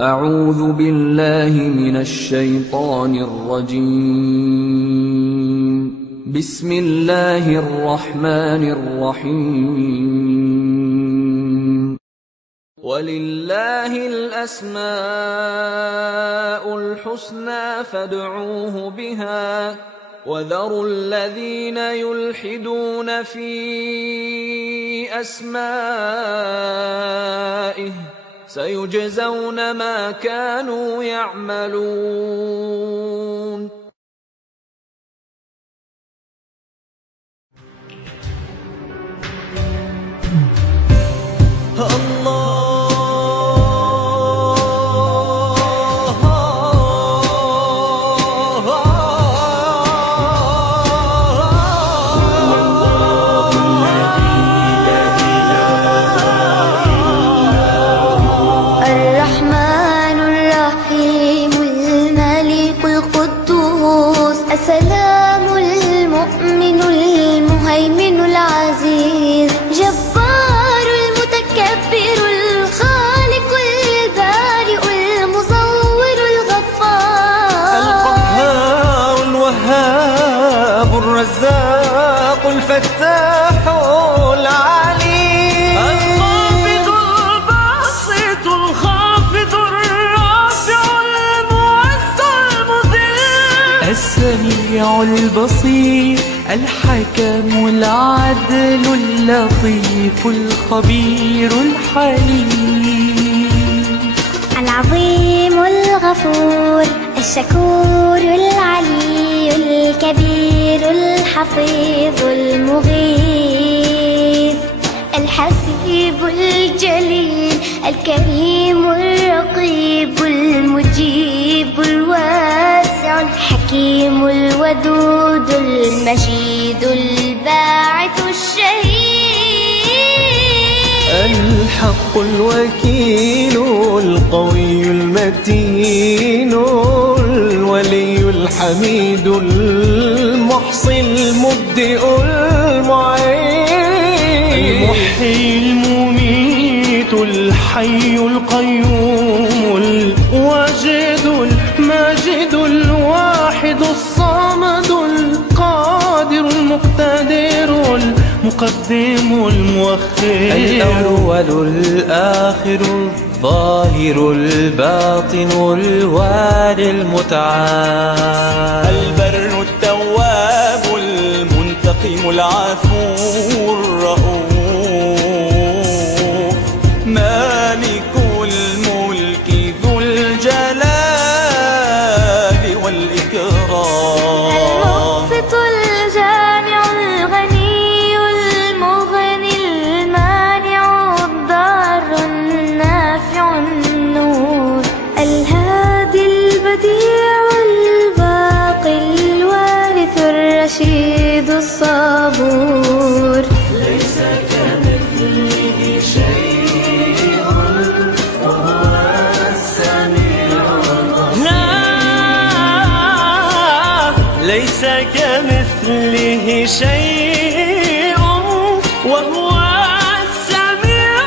أعوذ بالله من الشيطان الرجيم. بسم الله الرحمن الرحيم. ولله الأسماء الحسنى فادعوه بها وذروا الذين يلحدون في أسمائه سيجزون ما كانوا يعملون. السلام المؤمن المهيمن العزيز جبار المتكبر الخالق البارئ المصور الغفار القهار الوهاب الرزاق الفتاح العليم القابض الباسط الخافض الرافع المعز المذل السميع البصير الحكم العدل اللطيف الخبير الحليم العظيم الغفور الشكور العلي الكبير الحفيظ المغيث الحسيب الجليل الكريم الرقيب المجيب الواسع الحكيم الودود المجيد الباعث الشهيد الحق الوكيل القوي المتين الولي الحميد المحصي المبدئ المعين المحيي المميت الحي القيوم الواجد الماجد الواحد الصمد القادر المقتدر المقدم المؤخر الأول الآخر الظاهر الباطن الوالي المتعال البر التواب المنتقم العفو الرؤوف مالك الملك ذو الجلال والإكرام المقسط الجامع الغني المغني المانع الضار النافع النور الهادي البديع الباقي الوارث الرشيد الصبور ليس كمثله شيء وهو السميع البصير ليس كمثله شيء وهو السميع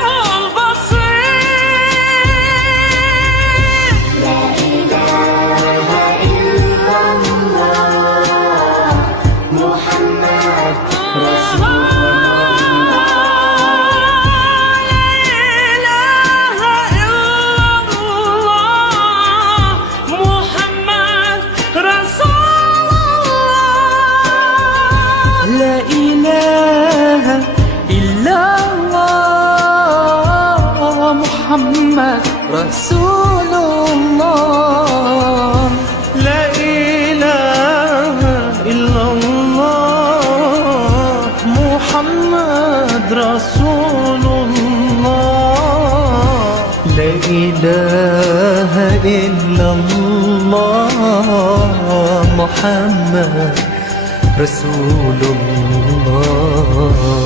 البصير لا إله إلا الله محمد رسول لا إله إلا الله محمد رسول الله لا إله إلا الله محمد رسول الله لا إله إلا الله محمد رسول الله